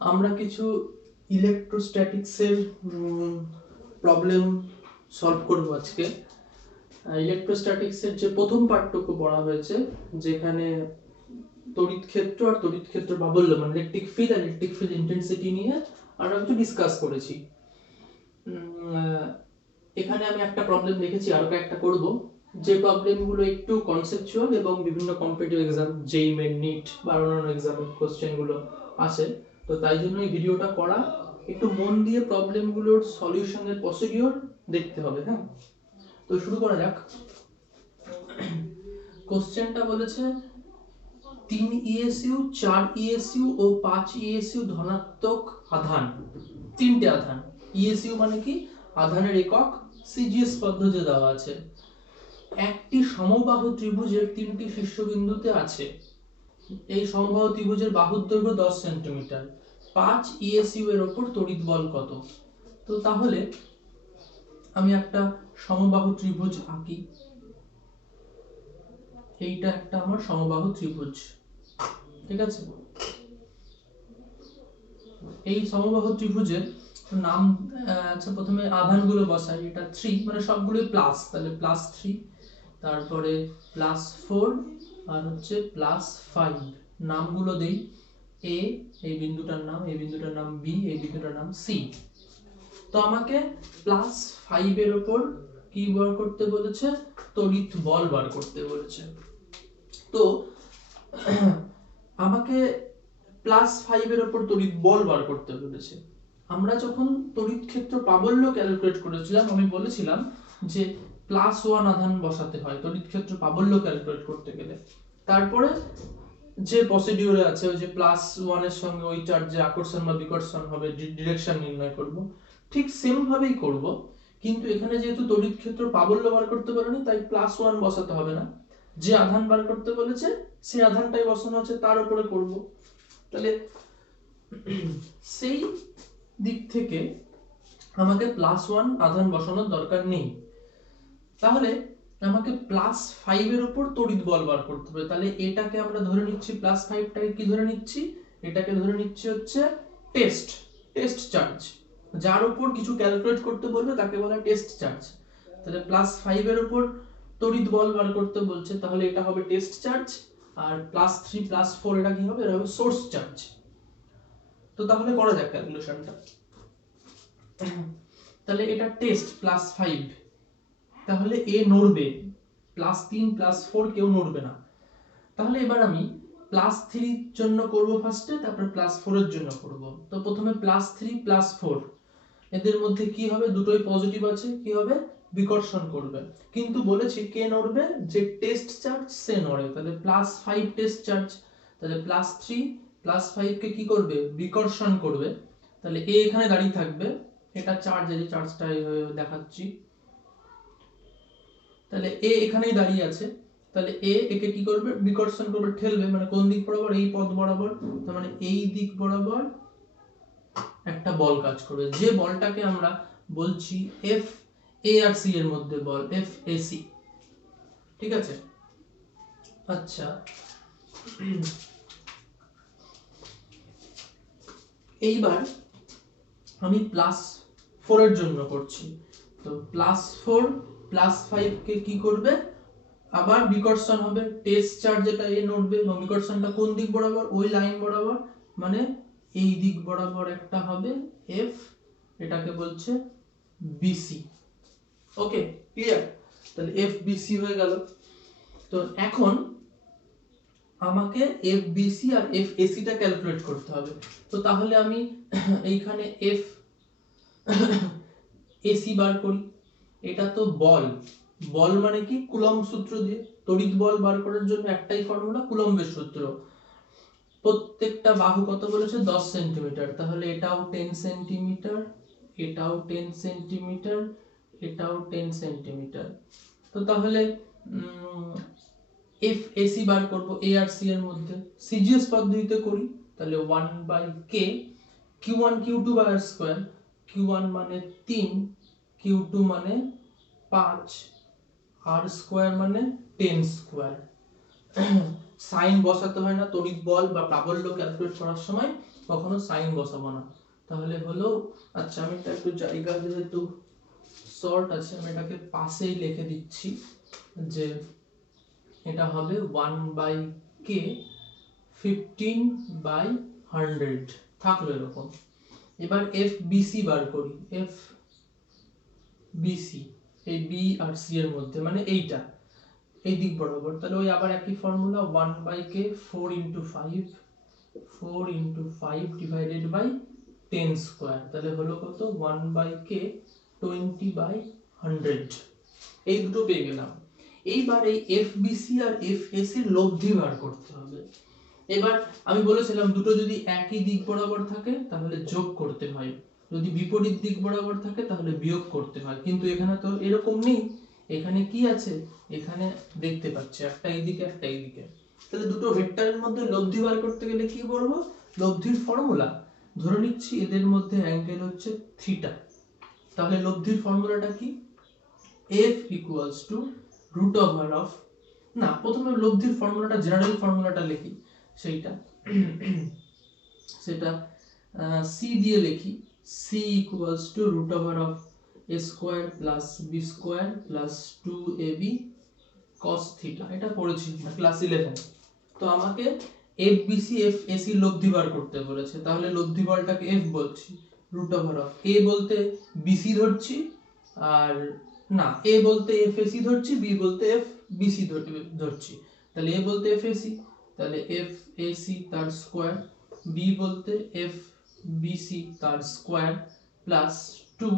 আমরা কিছু ইলেকট্রোস্ট্যাটিক্সের problem solve করব আজকে। ইলেকট্রোস্ট্যাটিক্সের যে প্রথম পার্টটুকু পড়া হয়েছে, যেখানে তড়িৎ ক্ষেত্র আর তড়িৎ ক্ষেত্র প্রাবল্য মানে ইলেকট্রিক ফিল্ড আর ইলেকট্রিক ফিল্ড ইন্টেন্সিটি নিয়ে আমরা কিছু ডিসকাস করেছি। এখানে আমি একটা প্রবলেম লিখেছি, আরো একটা করব। যে প্রবলেমগুলো একটু কনসেপচুয়াল এবং বিভিন্ন কম্পিটিটিভ এক্সাম, জেই মেন, নিট বা অন্যান্য এক্সামের কোশ্চেনগুলো আসে, তো তাই জন্য এই ভিডিওটা করা। একটু মন দিয়ে প্রবলেমগুলোর সলিউশনের প্রসিডিওর দেখতে হবে। হ্যাঁ, তো শুরু করা যাক। কোশ্চেনটা বলেছে 3 ইএসইউ, 4 ইএসইউ ও 5 ইএসইউ ধনাত্মক আধান, তিনটে আধান। ইএসইউ মানে কি? আধানের একক। সিজিএস পদ্ধতি দেওয়া আছে। একটি সমবাহু ত্রিভুজের তিনটি শীর্ষবিন্দুতে আছে। এই সমবাহু ত্রিভুজের বাহুর দৈর্ঘ্য 10 সেন্টিমিটার। 5 ইএসইউ এর উপর তড়িৎ বল কত? তো তাহলে আমি একটা সমবাহু ত্রিভুজ আঁকি। এইটা একটা আমার সমবাহু ত্রিভুজ, ঠিক আছে? এই সমবাহু ত্রিভুজের নাম, আচ্ছা প্রথমে আধানগুলো বসাই। এটা 3 মানে সবগুলোই প্লাস, তাহলে +3, তারপরে +4 আর হচ্ছে +5। নামগুলো দেই। এ এই বিন্দুটার নাম, এই বিন্দুটার নাম বি, এই বিন্দুটার নাম সি। তো আমাকে +5 এর উপর কি বার করতে বলেছে? তড়িৎ বল বার করতে বলেছে। তো আমাকে +5 এর উপর তড়িৎ বল বার করতে বলেছে। আমরা যখন তড়িৎ ক্ষেত্র প্রাবল্য ক্যালকুলেট করেছিলাম, আমি বলেছিলাম যে +1 আধান বসাতে হয় তড়িৎ ক্ষেত্র প্রাবল্য ক্যালকুলেট করতে গেলে। তারপরে যে প্রসিডিউরে আছে, ওই যে +1 এর সঙ্গে ওই চার্জে আকর্ষণ বা বিকর্ষণ হবে, ডিরেকশন নির্ণয় করব, ঠিক সেম ভাবেই করব। কিন্তু এখানে যেহেতু তড়িৎ ক্ষেত্র প্রাবল্য বার করতে পারেনি, তাই +1 বসাতে হবে না। যে আধান বার করতে বলেছে সেই আধানটাই বসানো আছে, তার উপরে করব। তাহলে সেই দিক থেকে আমাকে +1 আধান বসানোর দরকার নেই। তাহলে আমাকে +5 এর উপর তড়িৎ বল বার করতে হবে। তাহলে এটাকে আমরা ধরে নিচ্ছি, +5টাকে কি ধরে নিচ্ছি? এটাকে ধরে নিচ্ছি হচ্ছে টেস্ট চার্জ। যার উপর কিছু ক্যালকুলেট করতে বলবে তাকে বলা টেস্ট চার্জ। তাহলে +5 এর উপর তড়িৎ বল বার করতে বলছে, তাহলে এটা হবে টেস্ট চার্জ। আর +3 +4 এটা কি হবে? এটা হবে সোর্স চার্জ। তো তাহলে করা যাক ক্যালকুলেশনটা। তাহলে এটা টেস্ট +5, তাহলে এ নড়বে। +3 +4 কেউ নড়বে না। তাহলে এবার আমি +3 এর জন্য করব ফার্স্টে, তারপর +4 এর জন্য করব। তো প্রথমে +3 +4 এদের মধ্যে কি হবে? দুটোই পজিটিভ আছে, কি হবে? বিকর্ষণ করবে। কিন্তু বলেছি কে নড়বে? যে টেস্ট চার্জ সে নড়ে। তাহলে +5 টেস্ট চার্জ, তাহলে +3 +5 কে কি করবে? বিকর্ষণ করবে। তাহলে এ এখানে দাঁড়িয়ে থাকবে। এটা চার্জ, এই চার্জটা দেখাচ্ছি। তাহলে এ এখানেই দাঁড়িয়ে আছে। তাহলে এ একে কি করবে? বিকর্ষণ করবে, ঠেলবে। মানে কোন দিক বরাবর? এই পথ বরাবর। তার মানে এই দিক বরাবর একটা বল কাজ করবে, যে বলটাকে আমরা বলছি এফ এ আর সি এর মধ্যে বল, এফ এ সি। ঠিক আছে? আচ্ছা, এইবার আমি +4 এর জন্য করছি। তো +4 +5 কে কি করবে? আবার বিকর্ষণ হবে। টেস্ট চার্জ যেটা এ নড়বে, এবং বিকর্ষণটা কোন দিক বরাবর? ওই লাইন বরাবর, মানে এই দিক বরাবর একটা হবে এফ, এটাকে বলছে বিসি। ওকে, ক্লিয়ার? তাহলে এফ বিসি হয়ে গেল। তো এখন আমাকে এফ বিসি আর এফ এসি টা ক্যালকুলেট করতে হবে। তো তাহলে আমি এইখানে এফ এসি বার করি। এটা তো বল। বল মানে কি? কুলম্ব সূত্র দিয়ে তড়িৎ বল বার করার জন্য একটাই ফর্মুলা, কুলম্বের সূত্র। প্রত্যেকটা বাহু কত বলেছে? 10 সেন্টিমিটার। তাহলে এটাও 10 সেন্টিমিটার, এটাও 10 সেন্টিমিটার, এটাও 10 সেন্টিমিটার। তো তাহলে এফ এসি বার করব এ আর সি এর মধ্যে। সিজিএস পদ্ধতিতে করি, তাহলে 1/k, q1 q2 by r square. q1 মানে 3, q2 মানে 5, r স্কয়ার মানে 10 স্কয়ার। সাইন বসাতে হয় না, তড়িৎ বল বা প্রাবল্য ক্যালকুলেট করার সময় কখনো সাইন বসাবো না। তাহলে হলো, আচ্ছা আমি এটা একটু জায়গা যেহেতু শর্ট আছে আমি এটাকে পাশেই লিখে দিচ্ছি যে এটা হবে 1/k 15/100 থাকলো এরকম। এবার FBC বার করি, FBC এই B আর C এর মধ্যে, মানে এইটা এই দিক বরাবর, তাহলে ওই আবার একই formula 1/k 4 × 5 divided by 10 square, তাহলে হলো কত 1/k 20/100, এই দুটো পেয়ে গেলাম। এইবার এই FBC আর FAC এর লব্ধি বার করতে হবে। এবার আমি বলেছিলাম দুটো যদি একই দিক বরাবর থাকে তাহলে যোগ করতে হয়, যদি বিপরীত দিক বরাবর থাকে তাহলে বিয়োগ করতে হয়, কিন্তু এখানে তো এরকম নেই। এখানে কি আছে, এখানে দেখতে পাচ্ছি একটা এইদিকে একটা এইদিকে, তাহলে দুটো ভেক্টরের মধ্যে লব্ধি বার করতে গেলে কি করব, লব্ধির ফর্মুলা ধরে নিচ্ছি এদের মধ্যে অ্যাঙ্গেল হচ্ছে থিটা, তাহলে লব্ধির ফর্মুলাটা কি, F equals to root over of, না প্রথমে লব্ধির ফর্মুলাটা জেনারেল ফর্মুলাটা লিখি, সেটা C দিয়ে লিখি, C equals to root over of a square plus b square plus 2ab cos theta, এটা পড়েছি ক্লাস 11। তো আমাকে FBC FAC লব্ধি বার করতে বলেছে, তাহলে লব্ধি বলটাকে F বলছি, root over of A বলতে BC ধরছি, আর না A বলতে FAC ধরছি, B বলতে FBC ধরছি, তাহলে A বলতে FAC, তাহলে FAC তার স্কয়ার, B বলতে FBC তার স্কয়ার প্লাস 2,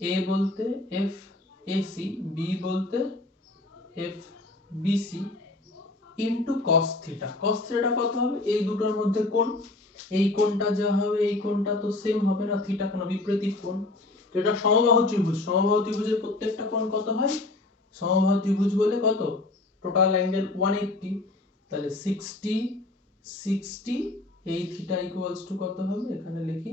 A বলতে FAC, B বলতে FBC into cos theta. cos theta কত হবে, এই দুটোর মধ্যে কোণ, এই কোণটা যা হবে এই কোণটা তো সেম হবে না, থিটা কেন, বিপরীত কোণ, তো এটা সমবাহু ত্রিভুজ, সমবাহু ত্রিভুজের প্রত্যেকটা কোণ কত হয়, সমবাহু ত্রিভুজ বলে কত, টোটাল অ্যাঙ্গেল 180, তাহলে 60 এই থিটা ইকুয়ালস টু কত হবে, এখানে লিখি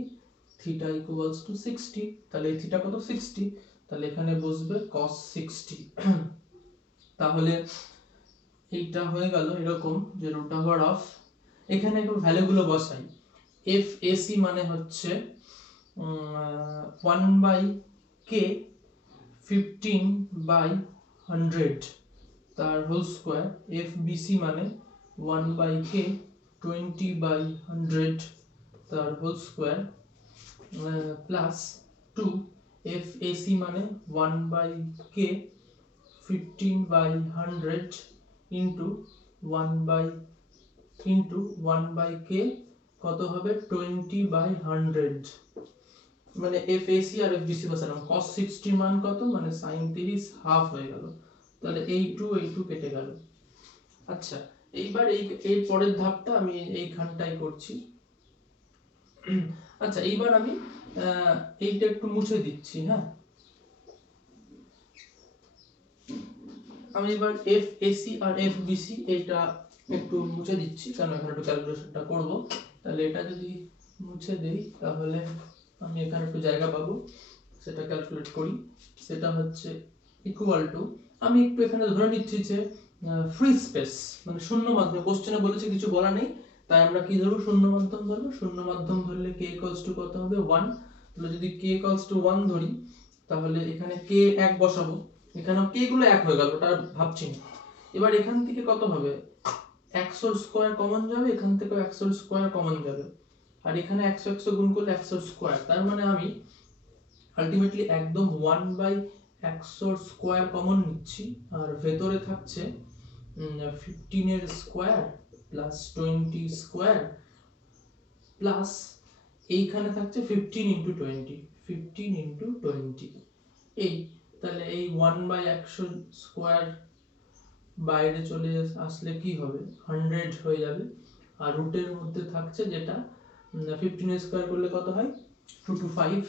থিটা ইকুয়ালস টু 60, তাহলে এই থিটা কত 60, তাহলে এখানে বসবে cos 60। তাহলে এইটা হয়ে গেল এরকম যে রুট ওভার অফ, এখানে একটু ভ্যালুগুলো বসাই, FAC মানে হচ্ছে 1/k 15/100 তার হোল স্কয়ার, FBC মানে 1/k 20/100 তার হোল স্কয়ার প্লাস 2, FAC মানে 1/k 15/100 ইনটু 1/k কত হবে 20/100, মানে FAC আর FBC বসালাম, cos 60 মান কত, মানে sin 30 হাফ হয়ে গেল, তাহলে এই 2 কেটে গেল। আচ্ছা এইবার এই পরের ধাপটা আমি এইখানটাই করছি। আচ্ছা এইবার আমি এইটা একটু মুছে দিচ্ছি, হ্যাঁ আমি এবার FAC আর FBC এটা একটু মুছে দিচ্ছি, কারণ এখানে একটু ক্যালকুলেশনটা করব, তাহলে এটা যদি মুছে দেই তাহলে আমি এখানে একটু জায়গা পাবো, সেটা ক্যালকুলেট করি, সেটা হচ্ছে ইকুয়াল টু, আমি একটু এখানে ধরে নিচ্ছি যে ফ্রি স্পেস মানে শূন্য মাধ্যম, কোশ্চেনে বলেছে কিছু বলা নেই, তাই আমরা কি ধরবো, শূন্য মাধ্যম ধরবো, শূন্য মাধ্যম ধরলে k ইকুয়ালস টু কত হবে 1, তাহলে যদি k ইকুয়ালস টু 1 ধরি তাহলে এখানে k 1 বসাবো, এখানেও k গুলো 1 হয়ে গেল, ওটা ভাবছি না। এবার এখান থেকে কত হবে, 100 স্কয়ার কমন যাবে, এখান থেকে 100 স্কয়ার কমন যাবে, আর এখানে 100 গুণ করলে 100 স্কয়ার, তার মানে আমি আলটিমেটলি একদম 1/100 স্কয়ার কমন নিচ্ছি, আর ভেতরে থাকছে 15 এর স্কয়ার প্লাস 20 স্কয়ার প্লাস এইখানে থাকছে 15 × 20 এই, তাহলে এই 1/100 স্কয়ার বাইরে চলে আসলে কি হবে 100 হয়ে যাবে, আর রুটের মধ্যে থাকছে যেটা 15 স্কয়ার করলে কত হয় 2 to 5,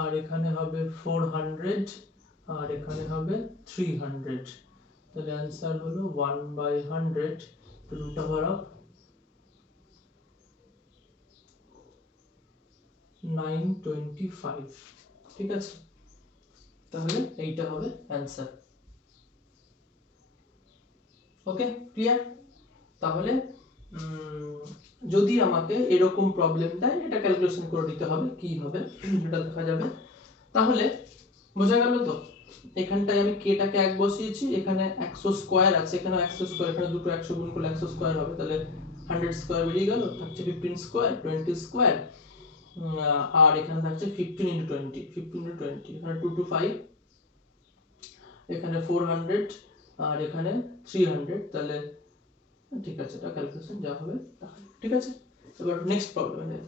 আর এখানে হবে 400 আর এখানে হবে 300, তাহলে आंसर হলো 1/100 root over of 925, ঠিক আছে, তাহলে এইটা হবে आंसर। ওকে, ক্লিয়ার? তাহলে যদি আমাকে এরকম প্রবলেম দেয়, এটা ক্যালকুলেশন করে নিতে হবে কি হবে, সেটা দেখা যাবে। তাহলে বোঝা গেল তো? এখানটায় আমি কেটাকে 1 বসিয়েছি, এখানে 100 স্কয়ার আছে, এখানে 100 স্কয়ার, এখানে দুটো 100 গুণ করলে 100 স্কয়ার হবে, তাহলে 100 স্কয়ার বেরিয়ে গেল, থাকছে 15 স্কয়ার, 20 স্কয়ার, আর এখানে থাকছে 15 × 20, 15 × 20, এখানে 2 to 5, এখানে 400, আর এখানে 300, তাহলে ঠিক আছে, এটা ক্যালকুলেশন যা হবে তা হবে। ঠিক আছে, এবার নেক্সট প্রবলেমে যাই।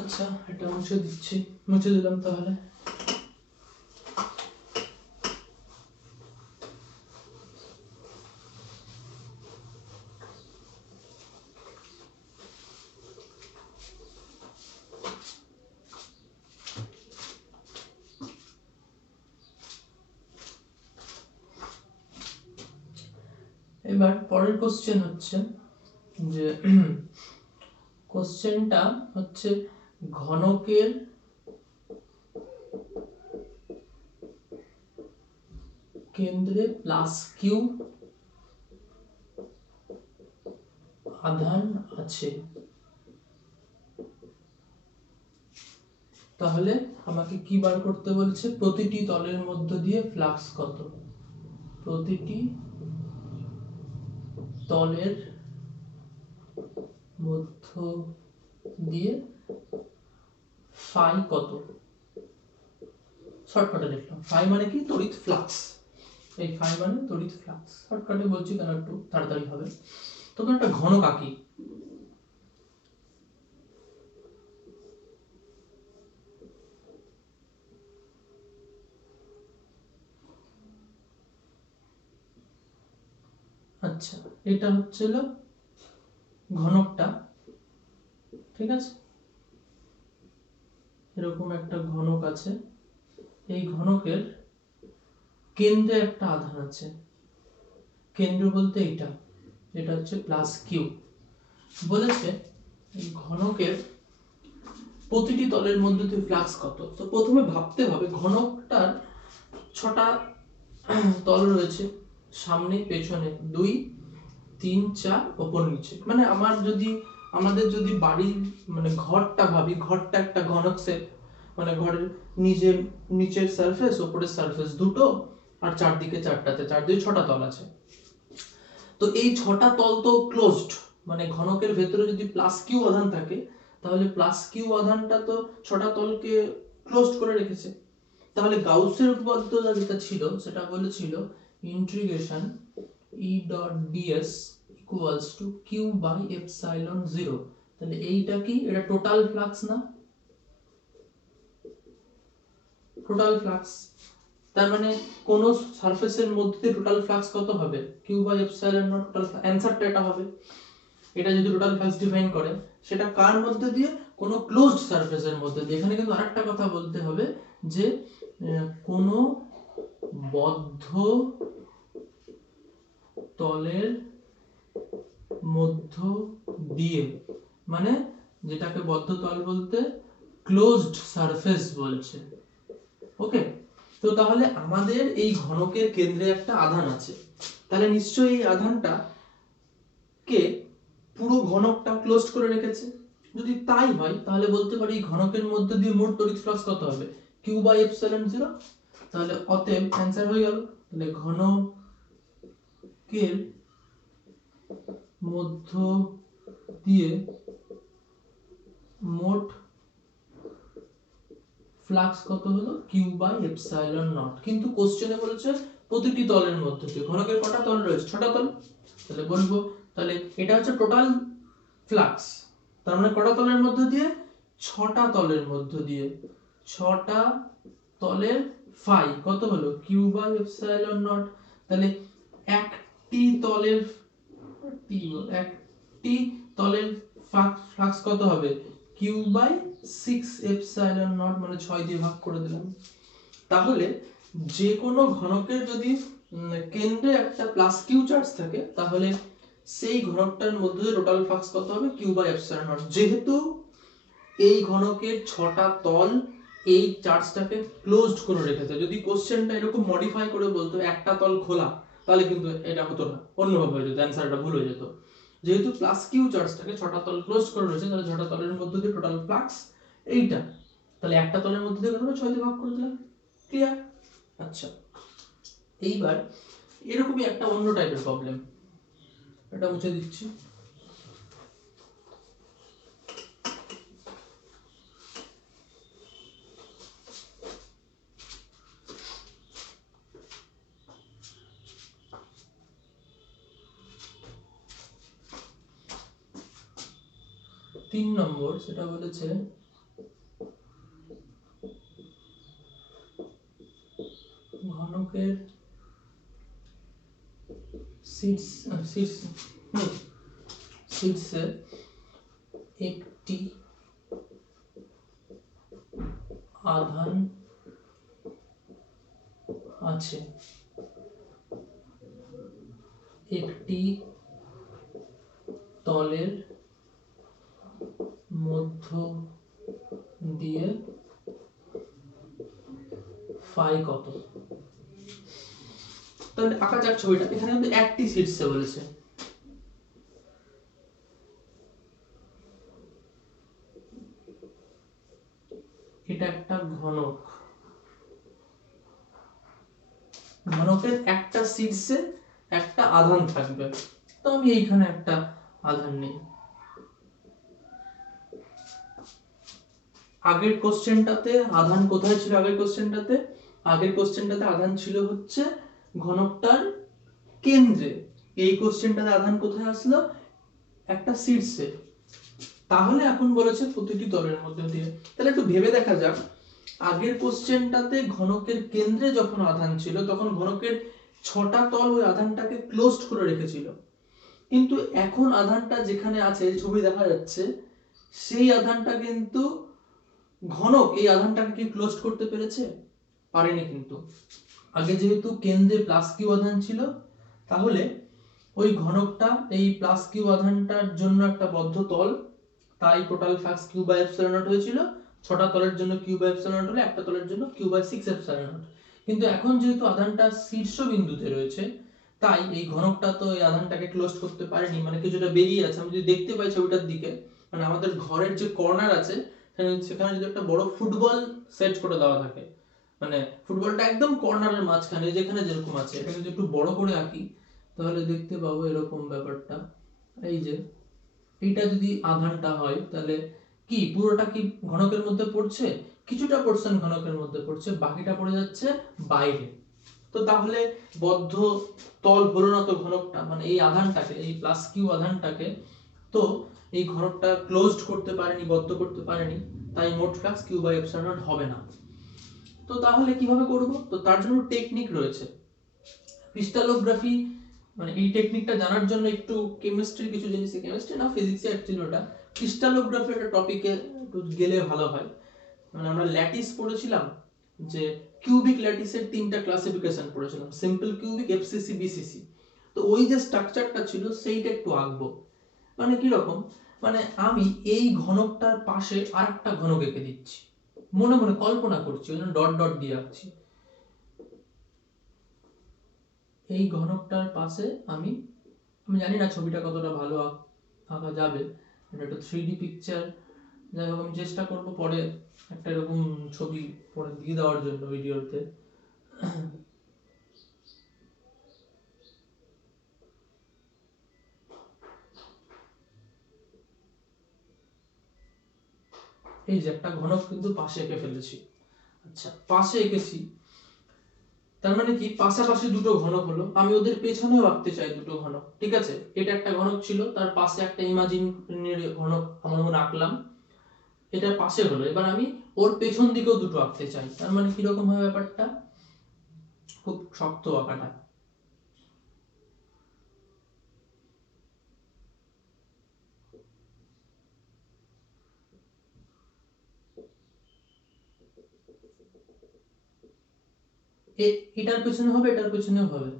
আচ্ছা, এটা মুছে দিচ্ছি, মুছে দিলাম। তাহলে এবার পরের কোশ্চেন হচ্ছে যে কোশ্চেনটা হচ্ছে ঘনকের কেন্দ্রে প্লাস কিউ আধান আছে। তাহলে আমাকে কি বার করতে বলছে? প্রতিটি তলের মধ্য দিয়ে ফ্লাক্স কত, প্রতিটি তলের মধ্য দিয়ে ফাই কত। শর্টকাটে লিখলাম, ফাই মানে কি? তড়িৎ ফ্লাক্স। এই ফাই মানে তড়িৎ ফ্লাক্স, শর্টকাটে বলছি কেন একটু তাড়াতাড়ি হবে। তখন একটা ঘনক আঁকি। আচ্ছা, এটা হচ্ছিল ঘনকটা, ঠিক আছে? এরকম একটা ঘনক আছে, এই ঘনকের কেন্দ্রে একটা আধান আছে। কেন্দ্র বলতে এইটা, এটা হচ্ছে প্লাস কিউ। বলেছে এই ঘনকের প্রতিটি তলের মধ্যে দিয়ে ফ্লাক্স কত। তো প্রথমে ভাবতে হবে ঘনকটার 6টা তল রয়েছে, সামনে পেছনে 2, 3, 4, ওপর নিচে। মানে আমাদের যদি বাড়ির মানে ঘরটা ভাবি, ঘরটা একটা ঘনক সেট, মানে ঘরের নিচের সারফেস, ওপরের সারফেস দুটো, আর চারদিকে 4টাতে 4 দিয়ে 6টা তল আছে। তো এই 6টা তল তো ক্লোজড, মানে ঘনকের ভেতরে যদি প্লাস কিউ আধান থাকে, তাহলে প্লাস কিউ আধানটা তো 6টা তলকে ক্লোজড করে রেখেছে। তাহলে গাউসের উপপাদ্যটা যেটা ছিল, সেটা বলেছিল integration E dot ds equals to Q by epsilon 0। তাহলে এইটা কি? এটা টোটাল ফ্লাক্স না? টোটাল ফ্লাক্স, তার মানে কোন সারফেসের মধ্যে টোটাল ফ্লাক্স কত হবে? Q by epsilon naught. Total অ্যানসারটা এটা হবে। এটা যদি টোটাল ফ্লাক্স ডিফাইন করে, সেটা কার মধ্যে দিয়ে? কোন ক্লোজড সারফেসের মধ্যে দিয়ে। এখানে কিন্তু আরেকটা কথা বলতে হবে যে কোন বদ্ধ তলের মধ্য দিয়ে, মানে যেটাকে বদ্ধ তল বলতে ক্লোজড সারফেস বলছে। ওকে, তো তাহলে আমাদের এই ঘনকের কেন্দ্রে একটা আধান আছে, তাহলে নিশ্চয়ই এই আধানটা কে পুরো ঘনকটা ক্লোজড করে রেখেছে। যদি তাই হয়, তাহলে বলতে পারি ঘনকের মধ্যে দিয়ে মোট তড়িৎ ফ্লাক্স কত হবে? Q by epsilon 0। তাহলে অতএব অ্যানসার হয়ে গেল। তাহলে ঘনকের মধ্য দিয়ে মোট ফ্লাক্স কত হলো? Q by epsilon naught. কিন্তু কোশ্চেনে বলেছে প্রতিটি তলের মধ্যে দিয়ে। ঘনকের কটা তল রয়েছে? 6টা তল। তাহলে বলবো, তাহলে এটা হচ্ছে টোটাল ফ্লাক্স, তার মানে কটা তলের মধ্যে দিয়ে? 6টা তলের মধ্য দিয়ে। 6টা তলের ফাই কত হলো কিউ বাই এপসাইলন নট। তাহলে একটি তলের একটি তলের ফ্লাক্স কত হবে কিউ বাই 6 এপসাইলন নট, মানে 6 দিয়ে ভাগ করে দিলাম। তাহলে যে কোনো ঘনকের যদি কেন্দ্রে একটা প্লাস কিউ চার্জ থাকে তাহলে সেই ঘনকটার মধ্যে টোটাল ফ্লাক্স কত হবে কিউ বাই এপসাইলন নট। যেহেতু এই ঘনকের 6টা তল এই চার্জটাকে ক্লোজড করে রেখেছে, যদি কোশ্চেনটা এরকম মডিফাই করে বলতো একটা তল খোলা তাহলে কিন্তু এটা হতো না, অন্যভাবে হয়ে যেত, অ্যান্সারটা ভুল হয়ে যেত। যেহেতু প্লাস কিউ চার্জটাকে 6টা তল ক্লোজ করে রয়েছে তাহলে 6টা তলের মধ্যে দিয়ে টোটাল ফ্লাক্স এইটা, তাহলে একটা তলের মধ্যে দিয়ে কত 6 দিয়ে ভাগ করে দিলাম। ক্লিয়ার? আচ্ছা, এইবার এরকমই একটা অন্য টাইপের প্রবলেম, এটা মুছে দিচ্ছি। তিন নম্বর, সেটা বলেছে ঘনকের শীর্ষে একটি আধান আছে, একটি তলের মধ্য দিয়ে ফাই কত। তাহলে আঁকা যাক ছবিটা। এখানে কিন্তু একটি শীর্ষে বলেছে, এটা একটা ঘনক, ঘনকের একটা শীর্ষে একটা আধান থাকবে। তো আমি এইখানে একটা আধান নেই। আগের কোশ্চেনটাতে আধান কোথায় ছিল? আগের কোশ্চেনটাতে আধান ছিল হচ্ছে ঘনকটার কেন্দ্রে। এই কোশ্চেনটাতে আধান কোথায় আসলো? একটা শীর্ষে। তাহলে এখন বলেছে প্রতিটি তলের মধ্যে দিয়ে। তাহলে একটু ভেবে দেখা যাক, আগের কোশ্চেনটাতে ঘনকের কেন্দ্রে যখন আধান ছিল তখন ঘনকের 6টা তল ওই আধানটাকে ক্লোজড করে রেখেছিল, কিন্তু এখন আধানটা যেখানে আছে ছবি দেখা যাচ্ছে সেই আধানটা কিন্তু ঘনক এই আধানটাকে কি ক্লোজড করতে পেরেছে? পারেনি। কিন্তু আগে যেহেতু কেন্দ্রে প্লাস কিউ আধান ছিল তাহলে ওই ঘনকটা এই প্লাস কিউ আধানটার জন্য একটা বদ্ধ তল, তাই total flux Q by epsilon naught হয়েছিল। 6টা তলের জন্য কিউ বাই এপসাইলন নট হলে একটা তলের জন্য কিউ বাই 6 এপসাইলন নট। কিন্তু এখন যেহেতু আধানটা শীর্ষবিন্দুতে রয়েছে তাই এই ঘনকটা তো এই আধানটাকে ক্লোজ করতে পারেনি, মানে কিছুটা বেরিয়ে আছে। আমি যদি দেখতে পাই ছবিটার দিকে, মানে আমাদের ঘরের যে কর্নার আছে সেখানে যদি একটা বড় ফুটবল সেট করে দেওয়া থাকে, মানে ফুটবলটা একদম কর্নারের মাঝখানে যেখানে যেরকম আছে, এটা যদি একটু বড় করে আঁকি তাহলে দেখতে পাবো এরকম ব্যাপারটা। এই যে এইটা যদি আধানটা হয় তাহলে কি পুরোটা কি ঘনকের মধ্যে পড়ছে? কিছুটা পোরশন ঘনকের মধ্যে পড়ছে, বাকিটা পড়ে যাচ্ছে বাইরে। তো তাহলে বদ্ধ তল হলো না তো ঘনকটা, মানে এই আধানটাকে, এই প্লাস কিউ আধানটাকে তো এই ঘনকটা ক্লোজড করতে পারেনি, বদ্ধ করতে পারেনি, তাই মোট flux Q by epsilon naught হবে না। তো তাহলে কিভাবে করব? তো তার জন্য টেকনিক রয়েছে। ক্রিস্টালোগ্রাফি, মানে এই টেকনিকটা জানার জন্য একটু কেমিস্ট্রির কিছু জিনিস, কেমিস্ট্রি না ফিজিক্সে অ্যাকচুয়ালি ওটা ক্রিস্টালোগ্রাফি একটা টপিকে একটু গেলে ভালো হয়। মানে আমরা ল্যাটিস পড়েছিলাম, যে কিউবিক ল্যাটিসের 3টা ক্লাসিফিকেশন পড়েছিলাম, সিম্পল কিউবিক, এফসিসি, বিসিসি। তো ওই যে স্ট্রাকচারটা ছিল সেইটা একটু আঁকবো। মানে কি রকম? মানে আমি এই ঘনকটার পাশে আরেকটা ঘনক এঁকে দিচ্ছি, মনে মনে কল্পনা করছি, ওই জন্য ডট ডট দিয়ে আঁকছি। এই ঘনকটার পাশে আমি জানি না ছবিটা কতটা ভালো আঁকা যাবে, এটা একটা 3D পিকচার, যাই হোক আমি চেষ্টা করব পরে একটা এরকম ছবি পরে দিয়ে দেওয়ার জন্য ভিডিওতে। এই যে একটা ঘনক কিন্তু পাশে এঁকে ফেলেছি। আচ্ছা, পাশে এঁকেছি তার মানে কি পাশাপাশি দুটো ঘনক হলো, আমি ওদের পেছনেও আঁকতে চাই দুটো ঘনক। ঠিক আছে, এটা একটা ঘনক ছিল, তার পাশে একটা ইমাজিনারি ঘনক আমার মনে আঁকলাম, এটা পাশে হলো। এবার আমি ওর পেছন দিকেও দুটো আঁকতে চাই, তার মানে কি রকম হবে ব্যাপারটা? খুব শক্ত আঁকাটা। এটার পেছনে হবে, এটার পেছনেও হবে।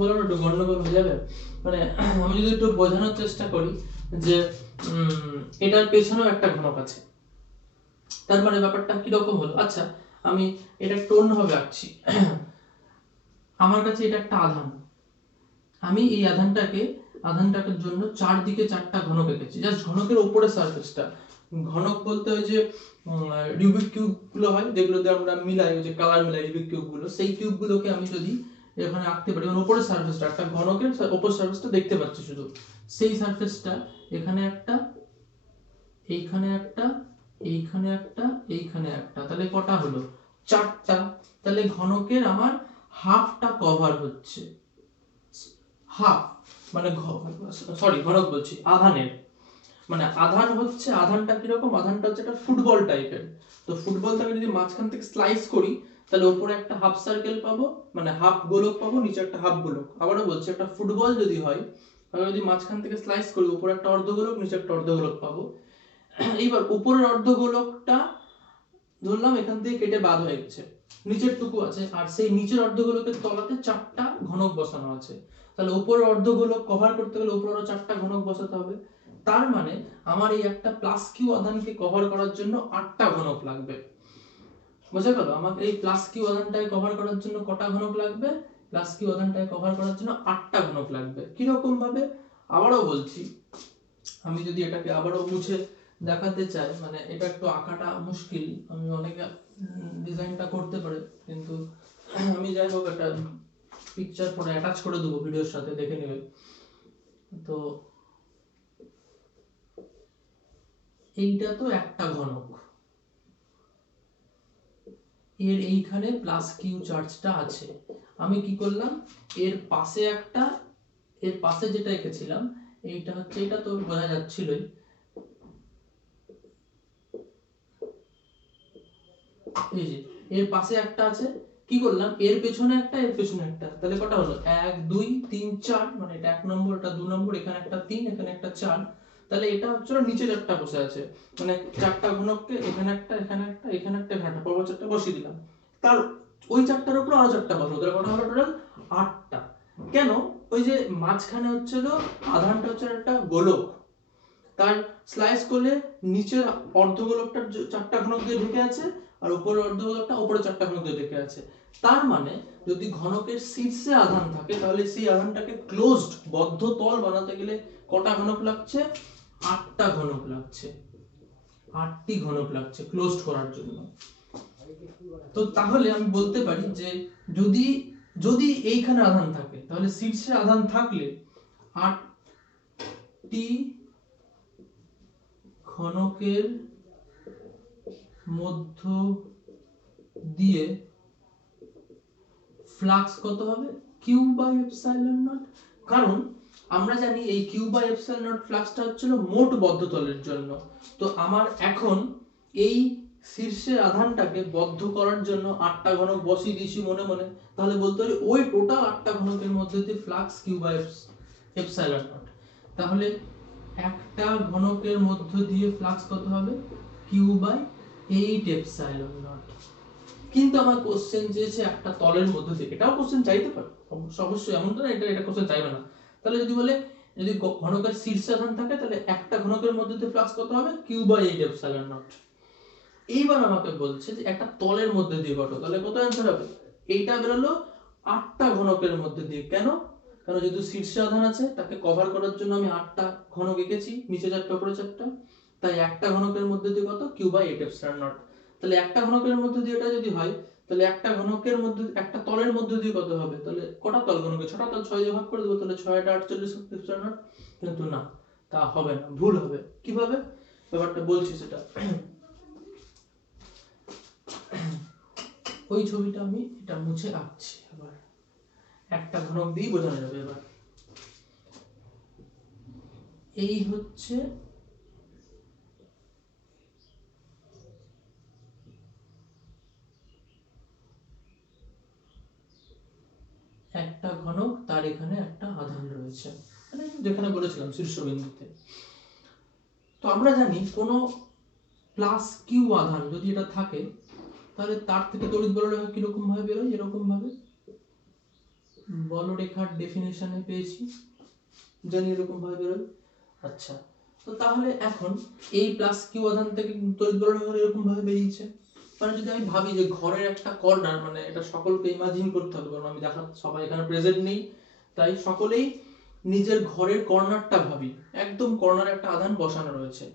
বললাম একটু গন্ডগোল হয়ে যাবে, মানে আমি যদি একটু বোঝানোর চেষ্টা করি যে এটার পেছনেও একটা ঘনক আছে, তার মানে ব্যাপারটা কিরকম হলো। আচ্ছা আমি এটা একটু অন্যভাবে আঁকছি। আমার কাছে এটা একটা আধান, আমি এই আধানটাকে জন্য চারদিকে চারটা ঘনক এঁকেছি, জাস্ট ঘনকের উপরে সারফেসটা। ঘনক বলতে ওই যে রুবিক কিউব গুলো হয় যেগুলোতে আমরা মিলাই, ওই যে কালার মিলাই রুবিক কিউব গুলো, সেই কিউব গুলোকে আমি যদি এখানে আঁকতে পারি, মানে উপরে সারফেসটা একটা ঘনকের উপর সারফেসটা দেখতে পাচ্ছি শুধু, সেই সারফেসটা এখানে একটা, এইখানে একটা, এইখানে একটা, এইখানে একটা, তাহলে কটা হলো? চারটা। তাহলে ঘনকের আমার হাফটা কভার হচ্ছে, হাফ মানে সরি ঘনক বলছি, আধানের। মানে আধান হচ্ছে, আধানটা কিরকম, আধানটা হচ্ছে একটা ফুটবল টাইপের। তো ফুটবলটাকে যদি মাঝখান থেকে স্লাইস করি তাহলে উপরে একটা হাফ সার্কেল পাবো, মানে হাফ গোলক পাবো, নিচে একটা হাফ গোলক। আবারও বলছি, একটা ফুটবল যদি হয় তাহলে যদি মাঝখান থেকে স্লাইস করি উপরে একটা অর্ধগোলক, নিচে একটা অর্ধগোলক পাবো। এইবার উপরের অর্ধগোলকটা ধরলাম এখান থেকে কেটে বাদ হয়ে গেছে, নিচের টুকু আছে, আর সেই নিচের অর্ধগোলকের তলাতে চারটা ঘনক বসানো আছে। তাহলে উপরের অর্ধগোলক কভার করতে গেলে উপরে আরো চারটা ঘনক বসাতে হবে। তার মানে আমার এই একটা প্লাস কিউ আধানকে কভার করার জন্য 8টা ঘনক লাগবে। বোঝা গেল? আমাকে এই প্লাস কিউ আধানটাকে কভার করার জন্য কটা ঘনক লাগবে? প্লাস কিউ আধানটাকে কভার করার জন্য 8টা ঘনক লাগবে। কি রকম ভাবে? আবারও বলছি, আমি যদি এটাকে আবারও মুছে দেখাতে চাই, মানে এটা একটু আঁকাটা মুশকিল, আমি অনেকে ডিজাইনটা করতে পারে, কিন্তু আমি যাই হোক একটা পিকচার পরে অ্যাটাচ করে দেবো ভিডিওর সাথে, দেখে নেবে। তো এইটা তো একটা ঘনক, এর এইখানে প্লাস কিউ চার্জটা আছে। আমি কি করলাম, এর পাশে একটা, এর পাশে যেটা এঁকেছিলাম এইটা হচ্ছে, এটা তো বোঝা যাচ্ছিলই, এই যে এর পাশে একটা আছে, কি করলাম এর পেছনে একটা, এর পেছনে একটা, তাহলে কটা হলো? 1 2 3 4, মানে এটা 1 নম্বর, এটা 2 নম্বর, এখানে একটা 3, এখানে একটা 4। তাহলে এটা হচ্ছে নিচে চারটা বসে আছে, মানে চারটা ঘনককে এখানে একটা, এখানে একটা, এখানে একটা, এখানে একটা, পরপর চারটা বসিয়ে দিলাম। তার ওই চারটার উপর আরো চারটা বসাবো, তাহলে কটা হলো টোটাল? 8টা। কেন? ওই যে মাঝখানে হচ্ছিল আধানটা হচ্ছে একটা গোলক, তার স্লাইস করলে নিচের অর্ধগোলকটার চারটা ঘনক দিয়ে ঢেকে আছে, আর উপরের অর্ধগোলকটা উপরে চারটা ঘনক দিয়ে ঢেকে আছে। তার মানে যদি ঘনকের শীর্ষে আধান থাকে তাহলে সেই আধানটাকে ক্লোজড, বদ্ধ তল বানাতে গেলে কটা ঘনক লাগছে? 8টা ঘনক লাগছে, 8টি ঘনক লাগছে ক্লোজড করার জন্য। তো তাহলে আমি বলতে পারি যে যদি যদি এইখানে আধান থাকে তাহলে শীর্ষে আধান থাকলে 8টি ঘনকের মধ্য দিয়ে ফ্লাক্স কত হবে? Q by epsilon naught. কারণ আমরা জানি এই কিউ বাই এপসাইলন নট ফ্লাক্সটা হচ্ছিল মোট বদ্ধ তলের জন্য। তো আমার এখন এই শীর্ষের আধানটাকে বদ্ধ করার জন্য 8টা ঘনক বসিয়ে দিয়েছি মনে মনে, তাহলে বলতে পারি ওই টোটাল 8টা ঘনকের মধ্যে দিয়ে flux Q by epsilon naught. তাহলে একটা ঘনকের মধ্য দিয়ে ফ্লাক্স কত হবে? Q by 8 epsilon naught. কিন্তু আমার কোশ্চেন চেয়েছে একটা তলের মধ্যে দিয়ে, এটাও কোশ্চেন চাইতে পারে অবশ্যই, এমন না এটা এটা কোশ্চেন চাইবে না। তাহলে যদি বলে যদি ঘনকের শীর্ষে আধান থাকে তাহলে একটা ঘনকের মধ্যে দিয়ে ফ্লাক্স কত হবে? Q by 8 epsilon naught. এইবার আমাকে বলছে যে একটা তলের মধ্যে দিয়ে কত, তাহলে কত অ্যান্সার হবে? এইটা বেরোলো 8টা ঘনকের মধ্যে দিয়ে। কেন? কারণ যেহেতু শীর্ষে আধান আছে তাকে কভার করার জন্য আমি 8টা ঘনক এঁকেছি, নিচে চারটা উপরে চারটা। তাই একটা ঘনকের মধ্যে দিয়ে কত কিউ বাই 8 এপসিলন নট। তাহলে একটা ঘনকের মধ্যে দিয়ে এটা যদি হয় তাহলে একটা ঘনকের মধ্যে একটা তলের মধ্যে দিয়ে কত হবে, তাহলে কটা তল ঘনকে 6টা তল, 6 দিয়ে ভাগ করে দেবো, তাহলে 6 টা 48 এপসিলন নট। কিন্তু না, তা হবে না, ভুল হবে। কিভাবে ব্যাপারটা বলছি সেটা। ওই ছবিটা আমি এটা মুছে আঁকছি, আবার একটা ঘনক দিয়েই বোঝানো যাবে। এবার এই হচ্ছে একটা ঘনক, তার এখানে একটা আধান রয়েছে, মানে যেখানে বলেছিলাম শীর্ষবিন্দুতে। তো আমরা জানি কোনো প্লাস কিউ আধান যদি এটা থাকে তাহলে তার থেকে তড়িৎ বলরেখা কিরকম ভাবে বেরোয়, এরকম ভাবে বলরেখার ডেফিনেশনে পেয়েছি, জানি এরকম ভাবে বেরোয়। আচ্ছা, তো তাহলে এখন এই প্লাস কিউ আধান থেকে তড়িৎ বলরেখা এরকম ভাবে বেরিয়েছে। মানে যদি আমি ভাবি যে ঘরের একটা কর্নার, মানে এটা সকলকে ইমাজিন করতে হবে, কারণ আমি সবাই এখানে প্রেজেন্ট নেই, তাই সকলেই নিজের ঘরের কর্নারটা ভাবি, একদম কর্নারে একটা আধান বসানো রয়েছে।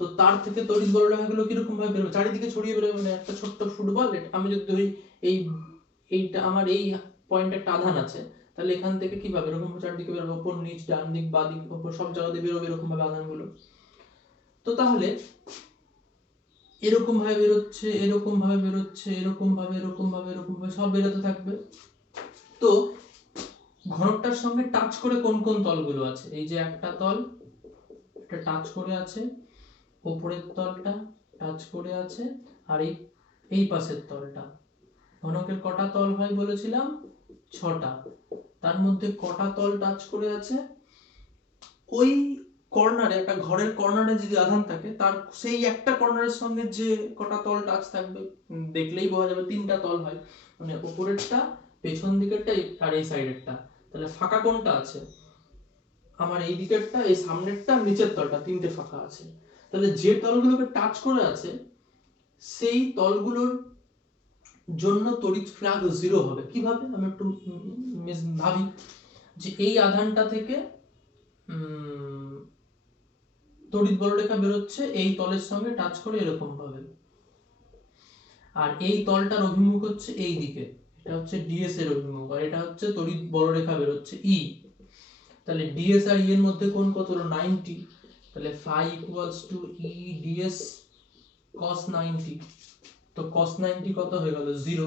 তো তার থেকে তড়িৎ বলরেখাগুলো কিরকম ভাবে বেরোবে, চারিদিকে ছড়িয়ে বেরোবে, মানে একটা ছোট্ট ফুটবল। আমি যদি ধরি এইটা আমার এই পয়েন্টে একটা আধান আছে, তাহলে এখান থেকে কিভাবে এরকম চারদিকে বেরোবে, উপর নিচ ডান দিক বাঁ দিক উপর সব জায়গাতে বেরোবে এরকম ভাবে আধানগুলো। তো তাহলে এরকম ভাবে বেরোচ্ছে, এরকম ভাবে বেরোচ্ছে, এরকম ভাবে, এরকম ভাবে, এরকম ভাবে সব বেরোতে থাকবে। তো ঘনকটার সঙ্গে টাচ করে কোন কোন তলগুলো আছে, এই যে একটা তল এটা টাচ করে আছে, উপরের তলটা টাচ করে আছে, আর এই পাশের তলটা। ঘনকের কটা তল হয় বলেছিলাম, 6টা। তার মধ্যে কটা তল টাচ করে আছে, ওই কর্নারে, একটা ঘরের কর্নারে যদি আধান থাকে তার সেই একটা কর্নারের সঙ্গে যে কটা তল টাচ থাকবে দেখলেই বোঝা যাবে 3টা তল হয়, মানে উপরেরটা, পেছন দিকেরটা আর এই সাইডেরটা। তাহলে ফাঁকা কোনটা আছে, আমার এই দিকেরটা, এই সামনেরটা, নিচের তলটা, 3টে ফাঁকা আছে। তাহলে যে তলগুলোকে টাচ করে আছে সেই তলগুলোর জন্য তড়িৎ ফ্লাক্স 0 হবে। কিভাবে, আমি একটু ভাবি যে এই আধানটা থেকে তড়িৎ বলরেখা বেরোচ্ছে এই তলের সঙ্গে টাচ করে এরকম ভাবে, আর এই তলটার অভিমুখ হচ্ছে এই দিকে, এটা হচ্ছে ডিএস এর অভিমুখ, আর এটা হচ্ছে তড়িৎ বলরেখা বেরোচ্ছে ই। তাহলে ডিএস আর ই এর মধ্যে কোণ কত হলো 90, তাহলে phi equals to e ds cos 90, তো cos 90 কত হয়ে গেল 0।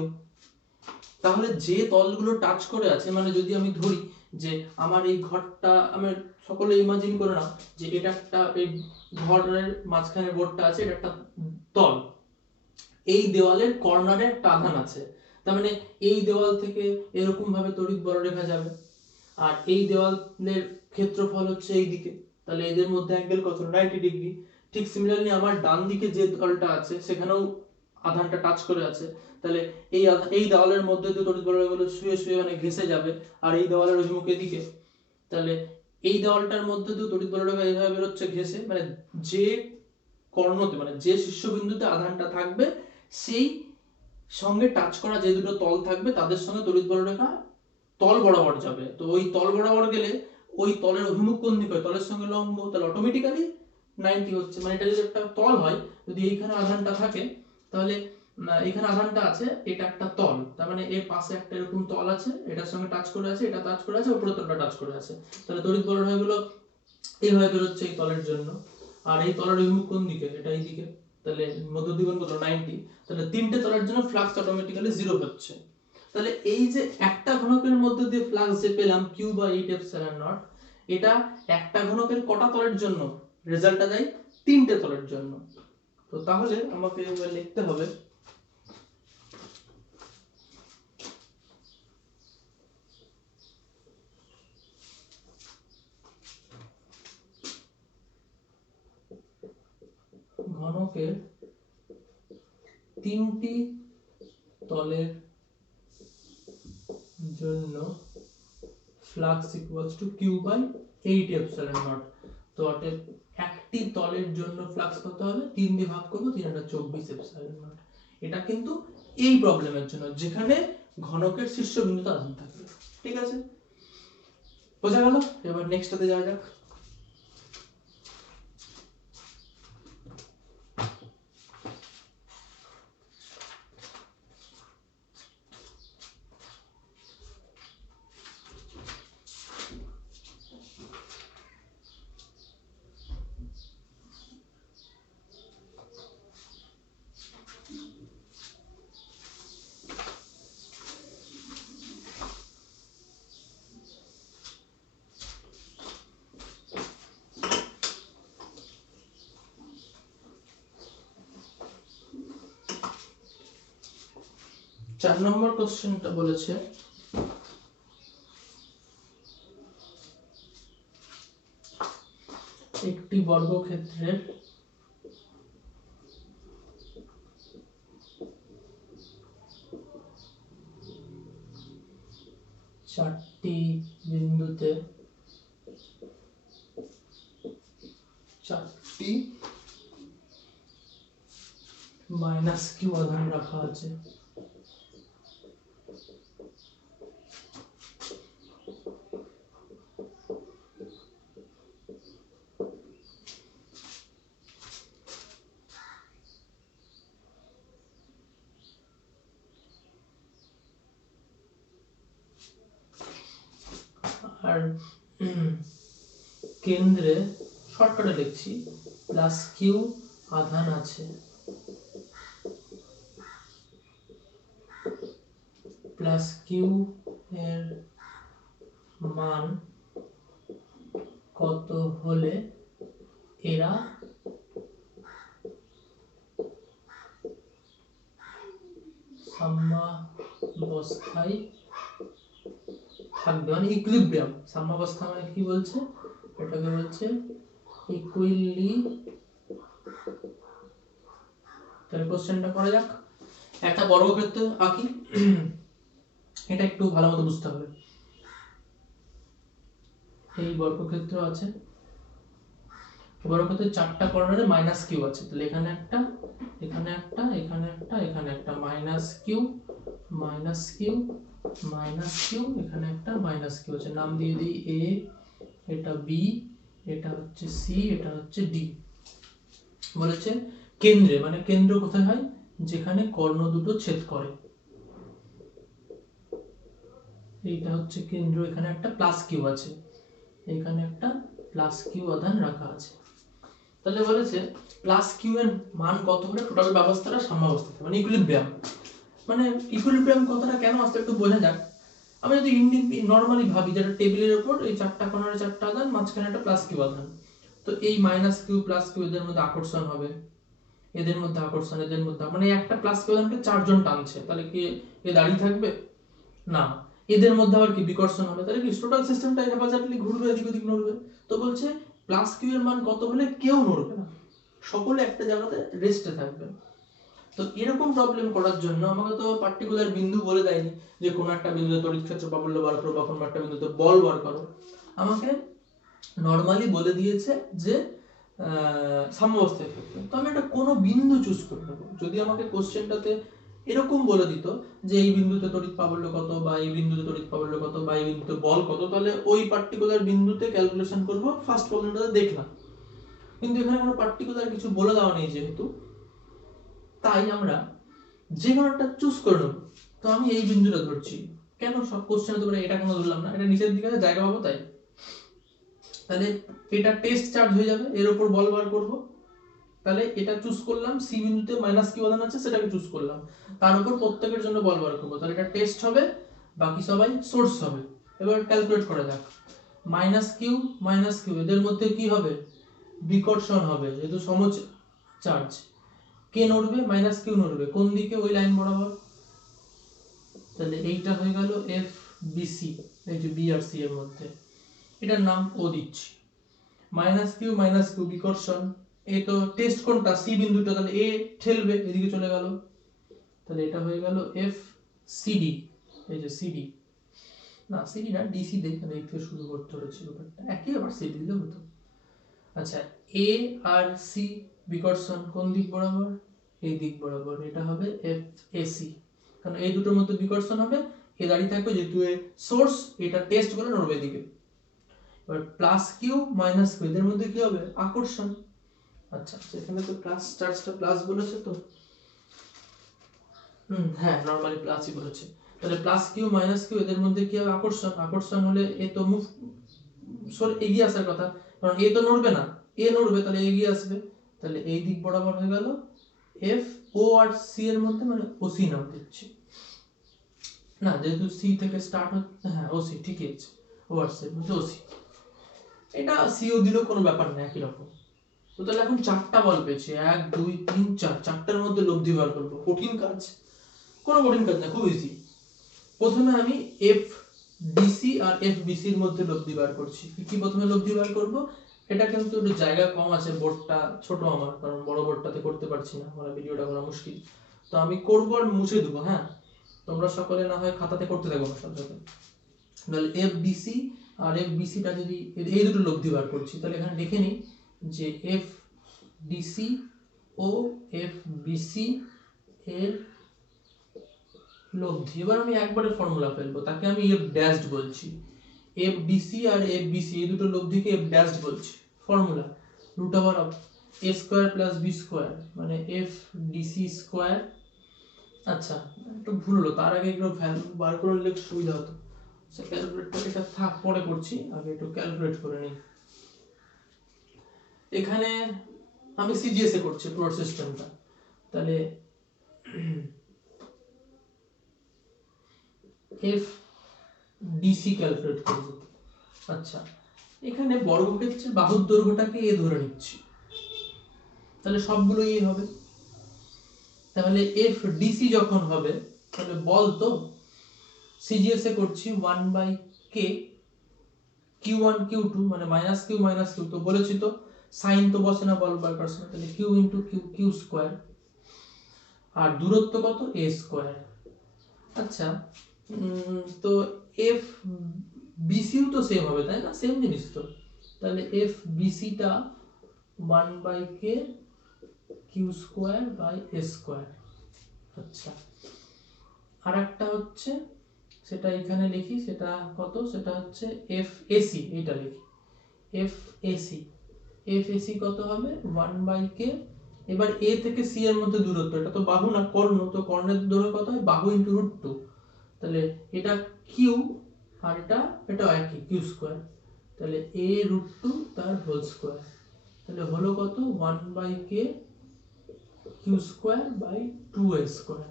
তাহলে যে তলগুলো টাচ করে আছে, মানে যদি আমি ধরি যে আমার এই ঘরটা, আমি সকলে ইমাজিন করে নাও যে এটা একটা, এই ঘরের মাঝখানে বোর্ডটা আছে, এটা একটা তল, এই দেওয়ালের কর্নারে একটা আধান আছে, তার মানে এই দেওয়াল থেকে এরকম ভাবে তড়িৎ বলরেখা যাবে, আর এই দেওয়ালের ক্ষেত্রফল হচ্ছে এই দিকে, তাহলে এদের মধ্যে অ্যাঙ্গেল কত 90 ডিগ্রি। ঠিক সিমিলারলি আমার ডান দিকে যে তলটা আছে সেখানেও আধানটা টাচ করে আছে, তাহলে এই দেওয়ালের মধ্যে দিয়ে তড়িৎ বলরেখাগুলো শুয়ে শুয়ে মানে ঘেঁষে যাবে, আর এই দেওয়ালের অভিমুখ এদিকে, তাহলে এই দেওয়ালটার মধ্যে দিয়ে তড়িৎ বলরেখা এইভাবে বেরোচ্ছে ঘেঁষে, মানে যে কর্ণতে, মানে যে শীর্ষবিন্দুতে আধানটা থাকবে সেই সঙ্গে টাচ করা যে দুটো তল থাকবে তাদের সঙ্গে তড়িৎ বলরেখা তল বরাবর যাবে। তো ওই তল বরাবর গেলে ওই তলের অভিমুখ কোন দিকে হয়, তলের সঙ্গে লম্ব, তাহলে অটোমেটিক্যালি 90 হচ্ছে। মানে এটা যদি একটা তল হয়, যদি এইখানে আধানটা থাকে, তাহলে এখানে আধানটা আছে, এটা একটা তল, তার মানে এর পাশে একটা এরকম তল আছে, এটার সঙ্গে টাচ করে আছে, এটা টাচ করে আছে, উপরের তলটা টাচ করে আছে, তাহলে তড়িৎ বলরেখাগুলো এইভাবে বেরোচ্ছে এই তলের জন্য। আর এই তলের অভিমুখ কোন দিকে, এটা এই দিকে, তাহলে মধ্য দিগন্ত কত 90, তাহলে 3টে তলের জন্য ফ্লাক্স অটোমেটিক্যালি 0 হচ্ছে। তাহলে এই যে একটা ঘনকের মধ্যে দিয়ে ফ্লাক্স যে পেলাম কিউ বা 8 এপসিলন নট, এটা একটা ঘনকের কটা তলের জন্য রেজাল্টটা দেয়, 3টে তলের জন্য। তো তাহলে আমাকে এবার লিখতে হবে ঘনকের 3টি তলের জন্য flux equals to Q by 8 epsilon naught. তো অতএব একটি তলের জন্য ফ্লাক্স কত হবে, 3 দিয়ে ভাগ করব, 3 এটা 24 এপসিলন নট। এটা কিন্তু এই প্রবলেমের জন্য যেখানে ঘনকের শীর্ষবিন্দুতে আধান থাকবে। ঠিক আছে, বোঝা গেল? এবার নেক্সটটাতে যাওয়া যাক। 4 নম্বর কোশ্চেনটা বলেছে একটি বর্গক্ষেত্রের চারটি বিন্দুতে চারটি মাইনাস কিউ আধান রাখা আছে। আর কেন্দ্রে শর্টকাটে লিখছি প্লাস কিউ আধান আছে, প্লাস কিউ এর মান কত হলে এরা সাম্যাবস্থায় থাকবে, মানে ইকুইলিব্রিয়াম। সাম্যাবস্থা মানে কি বলছে, এটাকে বলছে ইকুইলি। তাহলে কোশ্চেনটা করা যাক। একটা বর্গক্ষেত্র আঁকি, এটা একটু ভালো মতো বুঝতে হবে। এই বর্গক্ষেত্র আছে, বর্গক্ষেত্রের চারটা কর্নারে মাইনাস কিউ আছে। তাহলে এখানে একটা, এখানে একটা, এখানে একটা, এখানে একটা, minus Q, minus Q, minus Q, এখানে একটা মাইনাস কিউ আছে। নাম দিয়ে দিই এ, এটা বি, এটা হচ্ছে সি, এটা হচ্ছে ডি। বলেছে কেন্দ্রে, মানে কেন্দ্র কোথায় হয়, যেখানে কর্ণ দুটো ছেদ করে। এইটা হচ্ছে কেন্দ্র। এখানে একটা প্লাস কিউ আছে, এখানে একটা প্লাস কিউ আধান রাখা আছে। তাহলে বলেছে প্লাস কিউ এর মান কত হলে টোটাল ব্যবস্থাটা সাম্যাবস্থা, মানে ইকুইলিব্রিয়াম। মানে ইকুইলিব্রিয়াম কথাটা কেন আসলে একটু বোঝা যাক। আমি যদি নরমালি ভাবি, যেটা টেবিলের উপর এই চারটা কর্নারে চারটা আধান, মাঝখানে একটা প্লাস কিউ আধান, তো এই মাইনাস কিউ প্লাস কিউ এদের মধ্যে আকর্ষণ হবে, এদের মধ্যে আকর্ষণ, এদের মধ্যে, মানে একটা প্লাস কিউ আধানকে চারজন টানছে, তাহলে কি এ দাঁড়িয়ে থাকবে না, এদের মধ্যে আবার কি বিকর্ষণ হবে, তাহলে কি টোটাল সিস্টেমটা হ্যাপাজার্টলি ঘুরবে, এদিক ওদিক নড়বে। তো বলছে প্লাস কিউ এর মান কত হলে কেউ নড়বে না, সকলে একটা জায়গাতে রেস্টে থাকবে। তো এরকম প্রবলেম করার জন্য আমাকে তো পার্টিকুলার বিন্দু বলে দেয়নি যে কোন একটা বিন্দুতে তড়িৎ ক্ষেত্র প্রাবল্য বার করো বা কোন একটা বিন্দুতে বল বার করো। আমাকে নরমালি বলে দিয়েছে যে সাম্যাবস্থায় থাকবে। তো আমি একটা কোনো বিন্দু চুজ করে নেব। যদি আমাকে কোশ্চেনটাতে এরকম বলে দিত যে এই বিন্দুতে তড়িৎ প্রাবল্য কত, বা এই বিন্দুতে তড়িৎ প্রাবল্য কত, বা এই বিন্দুতে বল কত, তাহলে ওই পার্টিকুলার বিন্দুতে ক্যালকুলেশন করব, ফার্স্ট প্রবলেমটাতে দেখলাম। কিন্তু এখানে কোনো পার্টিকুলার কিছু বলে দেওয়া নেই যেহেতু, তাই আমরা যে কোনো একটা চুজ করে নেব। তো আমি এই বিন্দুটা ধরছি, কেন সব কোশ্চেনে তোমরা এটা কেন ধরলাম না, এটা নিচের দিকে জায়গা পাবো তাই। তাহলে এটা টেস্ট চার্জ হয়ে যাবে, এর উপর বল বার করব। তাহলে এটা চুজ করলাম, সি বিন্দুতে মাইনাস কিউ আধান আছে সেটাকে চুজ করলাম, তার উপর প্রত্যেকের জন্য বল বার করব। তাহলে এটা টেস্ট হবে, বাকি সবাই সোর্স হবে। এবার ক্যালকুলেট করা যাক। মাইনাস কিউ এদের মধ্যে কি হবে, বিকর্ষণ হবে, যেহেতু সম চার্জ। কে নড়বে, মাইনাস কিউ নড়বে, কোন দিকে, ওই লাইন বরাবর। তাহলে এইটা হয়ে গেল এফ বি সি, এই যে বি আর সি এর মধ্যে, এটার নাম ও দিচ্ছি। মাইনাস কিউ বিকর্ষণ, এ তো টেস্ট কোনটা, সি বিন্দুটা, তাহলে এ ঠেলবে, এদিকে চলে গেল। তাহলে এটা হয়ে গেল এফ সিডি, এই যে সিডি, না সিডি না ডিসি দেই, কারণ এই থেকে শুরু করতে হচ্ছে ব্যাপারটা, একই আবার সিডি দিলে হতো। আচ্ছা, এ আর সি বিকর্ষণ কোন দিক বরাবর, এই দিক বরাবর, এটা হবে এফ এসি, কারণ এই দুটোর মধ্যে বিকর্ষণ হবে, এ দাঁড়িয়ে থাকবে, যেহেতু এ সোর্স, এটা টেস্ট করে নড়বে দিকে। এবার প্লাস কিউ মাইনাস কিউ এদের মধ্যে কি হবে, আকর্ষণ। আচ্ছা, এখানে তো প্লাস চার্জটা প্লাস বলেছে, তো হ্যাঁ নরমালি প্লাসই বলেছে। তাহলে প্লাস কিউ মাইনাস কিউ এদের মধ্যে কি হবে, আকর্ষণ। আকর্ষণ হলে এ তো মুভ সরে এগিয়ে আসার কথা, কারণ এ তো নড়বে না, এ নড়বে, তাহলে এগিয়ে আসবে। তাহলে এই দিক বরাবর হয়ে গেল এফ ও আর সি এর মধ্যে, মানে ওসি নাম দিচ্ছি না, যেহেতু সি থেকে স্টার্ট হচ্ছে, হ্যাঁ ওসি ঠিকই আছে, ও আর সি এর মধ্যে ওসি, এটা সিও দিলেও কোনো ব্যাপার না, একই রকম। তো তাহলে এখন চারটা বল পেয়েছি, 1 2 3 4, চারটার মধ্যে লব্ধি বার করবো, কঠিন কাজ। কোনো কঠিন কাজ না, খুব ইজি। প্রথমে আমি এফ ডিসি আর এফ বিসি এর মধ্যে লব্ধি বার করছি। কি প্রথমে লব্ধি বার করব, এটা কিন্তু একটু জায়গা কম আছে, বোর্ডটা ছোট আমার, কারণ বড় বোর্ডটাতে করতে পারছি না, আমার ভিডিওটা করা মুশকিল। তো আমি করব আর মুছে দেবো। হ্যাঁ, তোমরা সকলে না হয় খাতাতে করতে থাকো আমার সাথে সাথে। তাহলে এফ ডিসি আর এফ বিসিটা যদি এই দুটো লব্ধি বার করছি, তাহলে এখানে লিখে নিই যে এফ ডিসি ও এফ বিসি এর লব্ধি। এবার আমি একবারে ফর্মুলা ফেলবো, তাকে আমি এফ ড্যাশড বলছি। এফ ডিসি আর এফ বিসি এই দুটো লব্ধিকে এফ ড্যাশড বলছি। Formula root over of A square plus B square, মানে এফ ডিসি স্কোয়ার। আচ্ছা, একটু ভুল হলো, তার আগে একটু ভ্যালু বার করে নিলে সুবিধা হতো। ক্যালকুলেটর এটা থাক, পরে করছি, আগে একটু ক্যালকুলেট করে নিই। এখানে আমি সিজিএস এ করছি পুরো সিস্টেমটা, তাহলে এফ ডিসি ক্যালকুলেট করব। আচ্ছা, এখানে বর্গক্ষেত্রের বাহুর দৈর্ঘ্যটাকে এ ধরে নিচ্ছি, তাহলে সবগুলো এ হবে। তাহলে এফ ডিসি যখন হবে, তাহলে বল তো সিজিএস এ করছি 1/k q1 q2, মানে মাইনাস কিউ মাইনাস কিউ, তো বলেছি তো সাইন তো বসে না বল বার করছে না, তাহলে Q into Q, Q square, আর দূরত্ব কত এ স্কোয়ার। আচ্ছা, তো এফ বিসিও তো সেম হবে তাই না, সেম জিনিস তো। তাহলে এফ বিসিটা 1/k Q square by A square. আচ্ছা, আর একটা হচ্ছে, সেটা এখানে লিখি, সেটা কত, সেটা হচ্ছে এফ এসি, এটা লিখি এফ এসি। এফ এসি কত হবে 1/k। এবার এ থেকে সি এর মধ্যে দূরত্ব, এটা তো বাহু না কর্ণ, তো কর্ণের দূরত্ব কত হয় বাহু ইন্টু √2, তাহলে এটা কিউ আর এটাও একই কিউ স্কোয়ার, তাহলে a √2 তার হোল স্কোয়ার, তাহলে হলো কত 1/k Q square by 2a square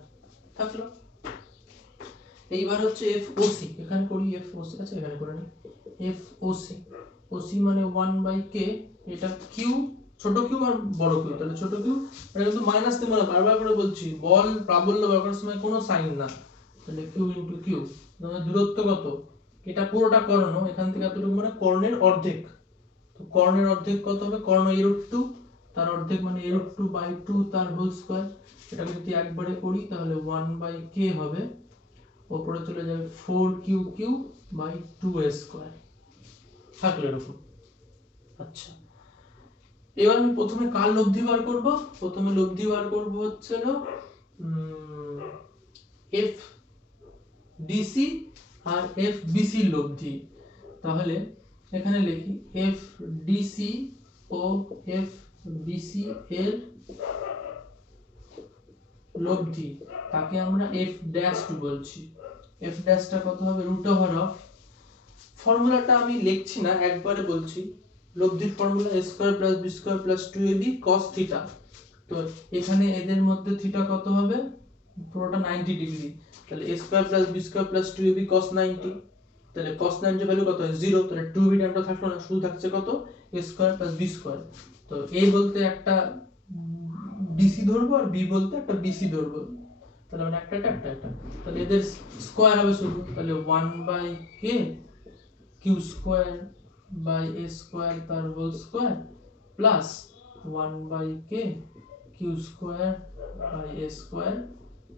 থাকলো। এইবার হচ্ছে এফ ওসি, এখানে করি এফ ওসি। আচ্ছা, এখানে করে নিই এফ ওসি। ওসি মানে 1/k, এটা কিউ, ছোট কিউ আর বড় কিউ, তাহলে ছোট কিউ, এটা কিন্তু মাইনাস দিয়ে, মানে বারবার করে বলছি বল প্রাবল্য বার করার সময় কোনো সাইন না, তাহলে কিউ ইন্টু কিউ। দূরত্ব কত, এটা পুরোটা কর্ণ, এখান থেকে এতটুকু মানে কর্ণের অর্ধেক, তো কর্ণের অর্ধেক কত হবে, কর্ণ a√2, তার অর্ধেক মানে a√2/2 তার হোল স্কোয়ার। এটাকে যদি একবারে করি তাহলে 1/k হবে, উপরে চলে যাবে 4q³ বাই 2a স্কোয়ার থাকলো এরকম। আচ্ছা, এবার আমি প্রথমে কার লব্ধি বার করব, প্রথমে লব্ধি বার করব হচ্ছে এফ ডিসি আর এফ বিসি লব্ধি। তাহলে এখানে লিখি এফ ডিসি ও এফ বিসি এর লব্ধি, তাকে আমরা এফ ড্যাশড বলছি। এফ ড্যাশটা কত হবে রুট ওভার অফ, ফর্মুলাটা আমি লিখছি না, একবারে বলছি, লব্ধির formula a square plus b square plus 2ab cos theta. তো এখানে এদের মধ্যে থিটা কত হবে, পুরোটা 90 ডিগ্রি, তাহলে a square plus b square plus 2ab cos 90, তাহলে cos 90 এর ভ্যালু কত হয় 0, তাহলে 2b টার্মটা থাকলো না, শুধু থাকছে কত a square plus b square. তো a বলতে একটা ডিসি ধরবো আর b বলতে একটা বিসি ধরবো, তাহলে মানে একটা, তাহলে এদের স্কয়ার হবে শুধু, তাহলে 1/k Q square by A square তার whole square plus 1/k Q square by A square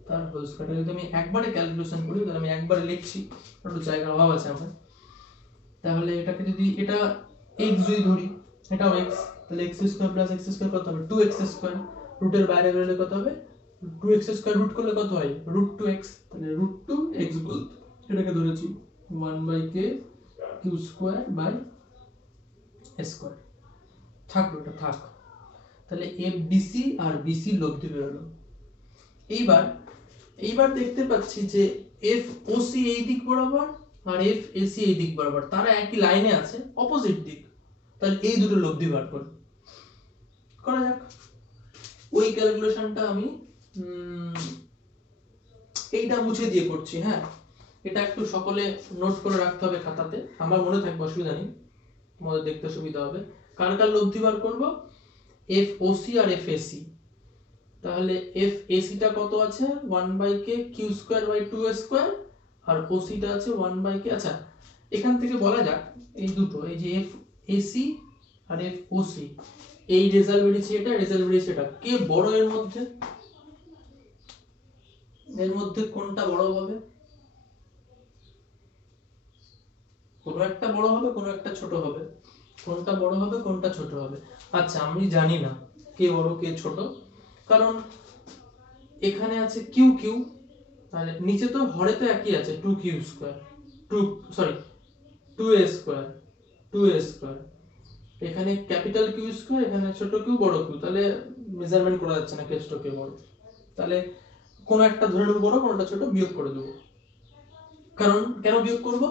তার হোল স্কয়ার। যদি আমি একবারে ক্যালকুলেশন করি, তাহলে আমি একবারে লিখছি, একটু জায়গার অভাব আছে আমার, তাহলে এটাকে যদি এটা x যদি ধরি, এটাও x, তাহলে x square plus x square কত হবে 2x স্কয়ার, রুটের বাইরে বেরোলে কত হবে 2x স্কয়ার, রুট করলে কত হয় √2x, তাহলে √2x বলতে এটাকে ধরেছি 1/k Q square by A square থাকলো, এটা থাক। তাহলে এফ ডিসি আর বিসি লব্ধি বেরোলো। এইবার দেখতে পাচ্ছি যে এফ ওসি এই দিক বরাবর আর এফ এসি এই দিক বরাবর, তারা একই লাইনে আছে, অপোজিট দিক, তাহলে এই দুটো লব্ধি বার করা যাক। ওই ক্যালকুলেশনটা আমি এইটা মুছে দিয়ে করছি। হ্যাঁ, এটা একটু সকলে নোট করে রাখতে হবে খাতাতে, আমার মনে থাকবে, অসুবিধা নেই, তোমাদের দেখতে সুবিধা হবে। কার কার লব্ধি বার করব, এফ ওসি আর এফ এসি। তাহলে এফ এসিটা কত আছে 1/k Q square by 2a square, আর ওসিটা আছে 1/k। আচ্ছা এখান থেকে বলা যাক এই দুটো, এই যে এফ এসি আর এফ ওসি, এই রেজাল্ট বেরিয়েছে এটা, রেজাল্ট বেরিয়েছে এটা, কে বড় এর মধ্যে? এর মধ্যে কোনটা বড় হবে? কোনো একটা বড় হবে, কোনো একটা ছোট হবে। কোনটা বড় হবে, কোনটা ছোট হবে? আচ্ছা আমি জানি না কে বড় কে ছোট, কারণ এখানে আছে কিউ কিউ, তাহলে নিচে তো হরে তো একই আছে 2q square, 2 sorry 2a square, 2a square, এখানে ক্যাপিটাল কিউ স্কয়ার, এখানে ছোট কিউ বড় কিউ, তাহলে মেজারমেন্ট করা যাচ্ছে না কে ছোট কে বড়, তাহলে কোন একটা ধরে নেব বড়, কোনটা ছোট, বিয়োগ করে দেব। কারণ কেন বিয়োগ করব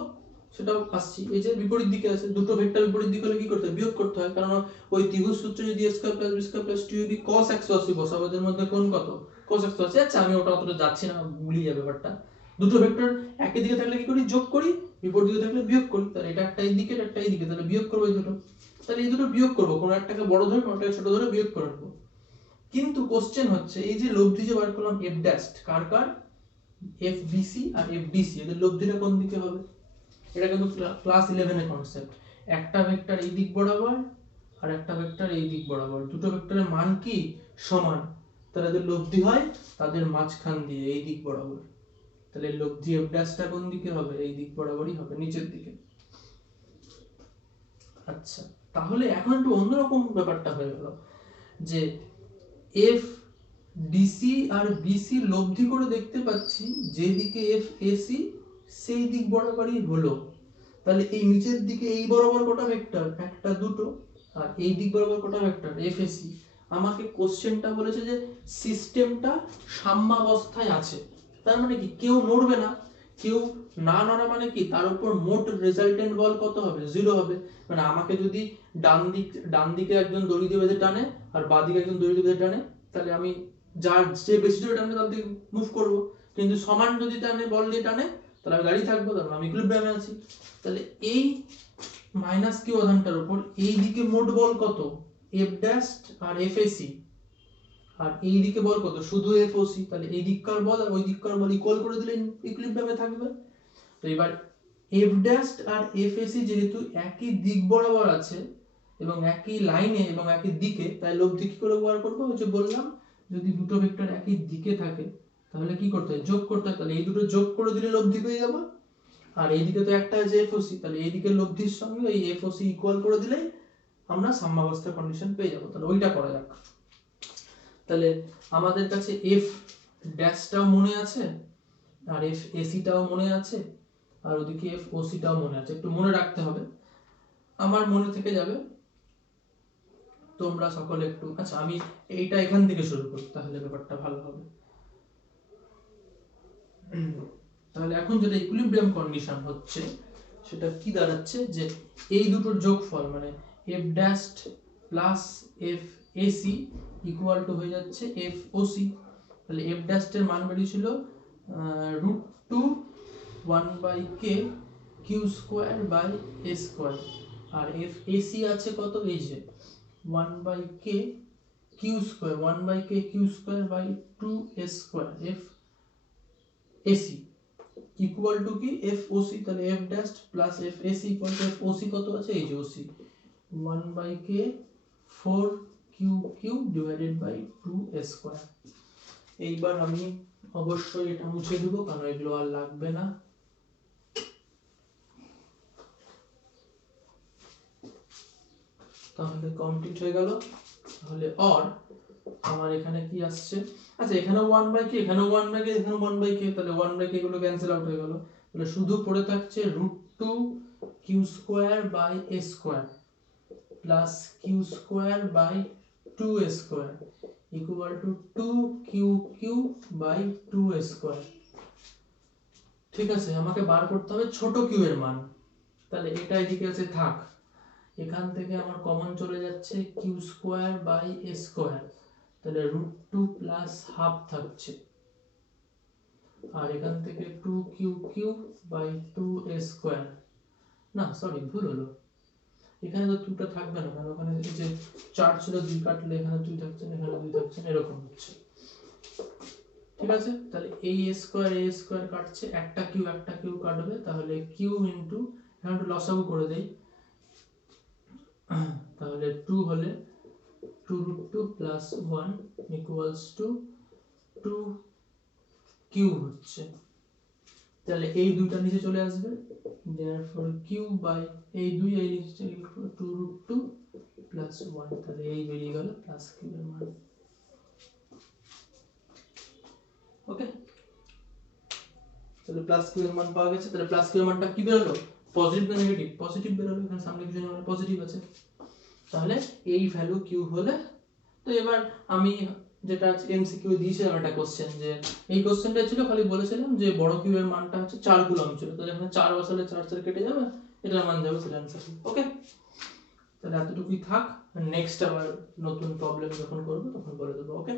সেটাও আসছি, এই যে বিপরীত দিকে আছে, দুটো ভেক্টর বিপরীত দিকে হলে কি করতে হয়, বিয়োগ করতে হয়। কারণ ওই ত্রিভুজ সূত্রে যদি a square plus b square plus 2ab cos 180 বসাবো, এদের মধ্যে কোন কত, cos 180। আচ্ছা আমি ওটা অতটা যাচ্ছি না, ভুলিয়ে যাবে ব্যাপারটা। দুটো ভেক্টর একই দিকে থাকলে কি করি, যোগ করি, বিপরীত দিকে থাকলে বিয়োগ করি, তাহলে এটা একটা এই দিকে, একটা এই দিকে, তাহলে বিয়োগ করব এই দুটো, তাহলে এই দুটো বিয়োগ করব, কোন একটাকে বড় ধরে কোনটাকে ছোট ধরে বিয়োগ করে নেব। কিন্তু কোশ্চেন হচ্ছে এই যে লব্ধি যে বার করলাম f ড্যাশ কার কার, FBC আর FDC, এদের লব্ধিটা কোন দিকে হবে? এটা কিন্তু ক্লাস 11 এর কনসেপ্ট। একটা ভেক্টর এই দিক বরাবর আর একটা ভেক্টর এই দিক বরাবর, দুটো ভেক্টরের মান কি সমান, তাহলে এদের লব্ধি হয় তাদের মাঝখান দিয়ে এই দিক বরাবর, তাহলে লব্ধি f ড্যাশটা কোন দিকে হবে, এই দিক বরাবরই হবে, নিচের দিকে। আচ্ছা তাহলে এখন একটু অন্যরকম ব্যাপারটা হয়ে গেল, যে এফ ডিসি আর বিসি লব্ধি করে দেখতে পাচ্ছি যেদিকে এফ এসি সেই দিক বরাবরই হলো, তাহলে এই নিচের দিকে এই বরাবর কটা ভেক্টর, একটা দুটো, আর এই দিক বরাবর কটা ভেক্টর, এফ এসি। আমাকে কোশ্চেনটা বলেছে যে সিস্টেমটা সাম্যাবস্থায় আছে, তার মানে কি কেউ নড়বে না, কেউ না নড়া মানে কি তার উপর মোট রেজাল্টেন্ট বল কত হবে, 0 হবে। মানে আমাকে যদি ডান দিকে একজন দড়ি দিয়ে বেঁধে টানে আর বাঁ দিকে একজন দড়ি দিয়ে বেঁধে টানে, তাহলে আমি যার যে বেশি জোরে টানবে তার দিকে মুভ করব, কিন্তু সমান যদি টানে, বল দিয়ে টানে, তাহলে আমি দাঁড়িয়ে থাকবো, তাহলে আমি ইকুইলিব্রিয়ামে আছি। তাহলে এই মাইনাস কিউ আধানটার উপর এই দিকে মোট বল কত, এফ ড্যাশ আর এফ এসি, আর এই দিকে বল কত, শুধু এফ ওসি, তাহলে এই দিককার বল আর ওই দিককার বল ইকুয়াল করে দিলে ইকুইলিব্রিয়ামে থাকবে। তো এবার এফ ড্যাশ আর এফ এসি যেহেতু একই দিক বরাবর আছে এবং একই লাইনে এবং একই দিকে, তাই লব্ধি কি করে বার করবো, ওই যে বললাম যদি দুটো ভেক্টর একই দিকে থাকে তাহলে কি করতে হয়, যোগ করতে হয়, তাহলে এই দুটো যোগ করে দিলে লব্ধি পেয়ে যাবো। আর এইদিকে তো একটা আছে এফওসি, তাহলে এইদিকে লব্ধির সঙ্গে এই এফওসি ইকুয়াল করে দিলেই আমরা সাম্যাবস্থার কন্ডিশন পেয়ে যাব। তাহলে ওইটা করা যাক। তাহলে আমাদের কাছে এফ ড্যাশটাও মনে আছে আর এফ এসিটাও মনে আছে আর ওদিকে এফ ওসিটাও মনে আছে, একটু মনে রাখতে হবে, আমার মনে থেকে যাবে, তোমরা সকলে একটু। আচ্ছা আমি এইটা এখান থেকে শুরু করি, তাহলে ব্যাপারটা ভালো হবে। তাহলে এখন যেটা ইকুইলিব্রিয়াম কন্ডিশন হচ্ছে সেটা কি দাঁড়াচ্ছে, যে এই দুটোর যোগফল মানে F dash plus F AC equal to হয়ে যাচ্ছে এফ ওসি। তাহলে এফ ড্যাশ এর মান বেরিয়েছিল √2 1/k Q square by A square, আর এফ এসি আছে কত, এই যে 1/k Q square, 1/k Q square by 2a square, F AC equal to কি এফ ওসি, তাহলে F dash plus F AC equal to F OC কত আছে, এই যে OC 1/k 4q³ divided by 2a square. এইবার আমি অবশ্যই এটা মুছে দেব, কারণ এগুলো আর লাগবে না। তাহলে কমপ্লিট হয়ে গেল। তাহলে অর আমার এখানে কি আসছে, আচ্ছা এখানেও 1/k, এখানেও 1/k, এখানেও 1/k, তাহলে 1/k গুলো ক্যান্সেল আউট হয়ে গেল। তাহলে শুধু পড়ে থাকছে √2 Q square by a square plus Q square by 2a square equal to 2q³ by 2a square. ঠিক আছে, আমাকে বার করতে হবে ছোট কিউ এর মান, তাহলে এটা এদিকে আছে থাক, এখান থেকে আমার কমন চলে যাচ্ছে Q square by a square, তাহলে √2 প্লাস হাফ থাকছে, আর এখান থেকে 2q³ বাই 2a স্কয়ার, না সরি ভুল হলো, এখানে তো 2টা থাকবে না, কারণ ওখানে এই যে 4 ছিল 2 কাটলে এখানে 2 থাকছে না, এখানে 2 থাকছে না, এরকম হচ্ছে। ঠিক আছে, তাহলে এই a স্কয়ার কাটছে, একটা কিউ কাটবে, তাহলে কিউ ইনটু, এখন একটু লসাগু করে দেই, তাহলে 2 হলে 2√2 প্লাস 1 ইকুয়ালস টু 2 কিউ হচ্ছে, তাহলে এই দুইটা নিচে চলে আসবে, therefore কিউ বাই এই দুই এই নিচে 2√2 প্লাস 1, তাহলে এই বেরিয়ে গেল প্লাস কিউ এর মান। ওকে, তাহলে প্লাস কিউ এর মান পাওয়া গেছে। তাহলে প্লাস কিউ এর মানটা কি বেরোলো, পজিটিভ না নেগেটিভ? পজিটিভ বেরোলো, এখানে সামনে কিছু নেই মানে পজিটিভ আছে, তাহলে এই ভ্যালু কিউ হলে, তো এবার আমি যেটা আছে এমসিকিউ দিয়েছিলাম একটা কোশ্চেন, যে এই কোশ্চেনটা ছিল খালি বলেছিলাম যে বড় কিউ এর মানটা হচ্ছে 4 কুলম্ব ছিল, তাহলে এখানে 4 বসালে 4 4 কেটে যাবে, এটার মান যাবে সেটা অ্যানসার। ওকে, তাহলে এতটুকুই থাক, নেক্সট আবার নতুন প্রবলেম যখন করব তখন বলে দেবো। ওকে।